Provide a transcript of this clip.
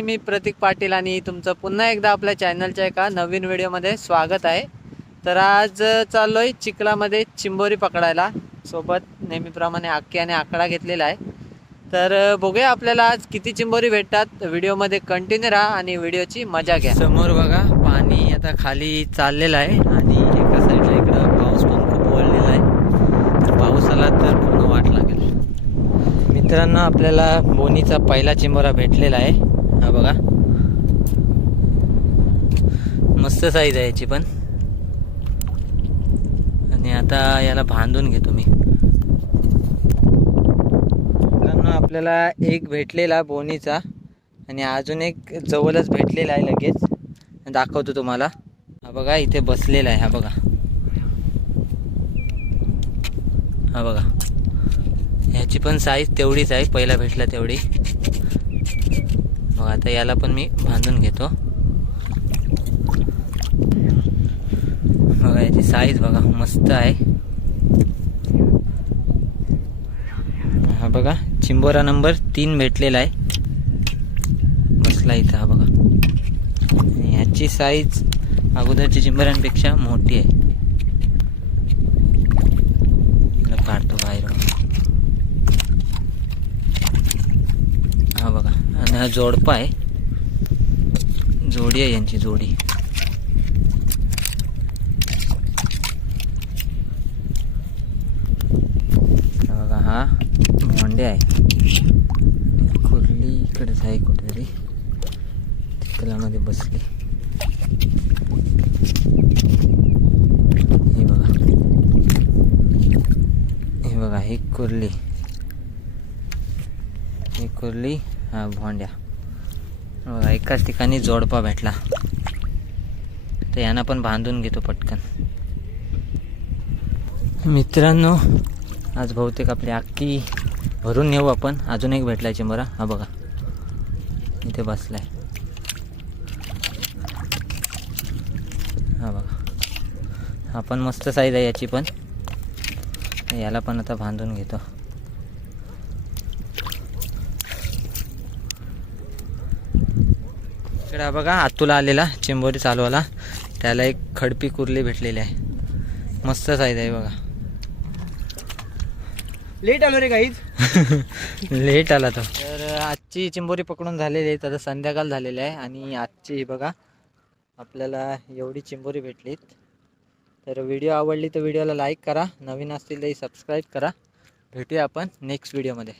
मी प्रतीक पाटील आणि तुमचं पुन्हा एकदा आपल्या चॅनलच्या एका नवीन व्हिडिओमध्ये स्वागत आहे. तर आज चाललो आहे चिखलामध्ये चिंबोरी पकडायला. सोबत नेहमीप्रमाणे आक्की आणि आकडा घेतलेला आहे. तर बघूया आपल्याला आज किती चिंबोरी भेटतात. व्हिडिओमध्ये कंटिन्यू राहा आणि व्हिडिओची मजा घ्या. समोर बघा पाणी आता खाली चाललेलं आहे आणि एका साईडला इकडं पाऊस पण खूप वळलेला आहे. तर पाऊस आला तर पूर्ण वाट लागेल. मित्रांनो आपल्याला बोनीचा पहिला चिंबोरा भेटलेला आहे. हा बघा. मस्त साईज आहे याची पण. आणि आता याला बांधून घेतो मी. आपल्याला एक भेटलेला बोनीचा आणि अजून एक जवळच भेटलेला आहे लगेच. दाखवतो तुम्हाला. हा बघा इथे बसलेला आहे हा बघा. हा बघा. ह्याची पण साईज तेवढीच आहे पहिला भेटला तेवढी. मग आता याला पण मी बांधून घेतो. बघा याची साईज बघा मस्त आहे. हा बघा चिंबोरा नंबर तीन भेटलेला आहे. बसला इथं हा बघा. याची साईज अगोदरच्या चिंबोऱ्यांपेक्षा मोठी आहे. काढतो बघा हा बघा आणि हा जोडपा आहे जोडी आहे यांची जोडी. बघा हा मोंडे आहे. कुर्ली इकडेच आहे कुठेतरी. चिखलामध्ये बसली. हे बघा. हे बघा ही कुर्ली ही कुर्ली हा भोंड्या. बघा एकाच ठिकाणी जोडपा भेटला. तर यांना पण बांधून घेतो पटकन. मित्रांनो आज बहुतेक आपली अख्खी भरून नेऊ आपण. अजून एक भेटलाय चिंबरा हा बघा. इथे बसलाय. हा बघा. हा पण मस्त साईज आहे याची पण. याला पण आता बांधून घेतो. इकडे हा बघा आतुला आलेला चिंबोरी चालवाला त्याला एक खडपी कुर्ली भेटलेली आहे. मस्त साईज आहे बघा. लेट आलो रे काहीच लेट आला तो. तर आजची चिंबोरी पकडून झालेली आहे आता संध्याकाळ झालेली आहे. आणि आजची बघा आपल्याला एवढी चिंबोरी भेटलीत. तर व्हिडिओ आवडली तर व्हिडिओला लाईक करा. नवीन असतील तरी सबस्क्राईब करा. भेटूया आपण नेक्स्ट व्हिडिओमध्ये